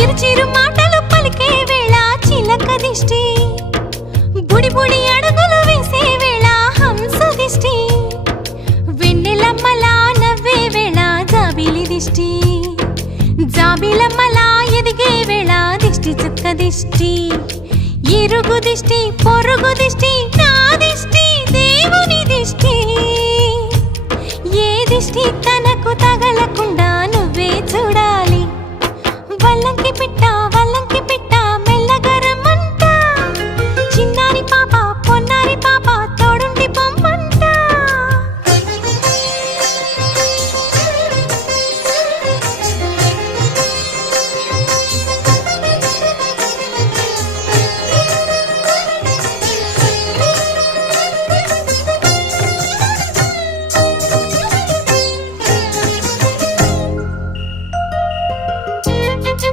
చిరు చిరు మాటలు పలికే వేళ చిలక దిష్టి, బుడి బుడి అడుగులు వేసే వేళ హంస దిష్టి, వెన్నెలమ్మలా నవ్వే వేళ జాబిలి దిష్టి, జాబిలమ్మలా ఎదిగే వేళ దిష్టి చుక్క దిష్టి, ఇరుగు దిష్టి పొరుగు దిష్టి నా దిష్టి దేవుని దిష్టి, ఏ దిష్టి తనకు తగలకుండా నువ్వే చూడాలి. వల్లంకి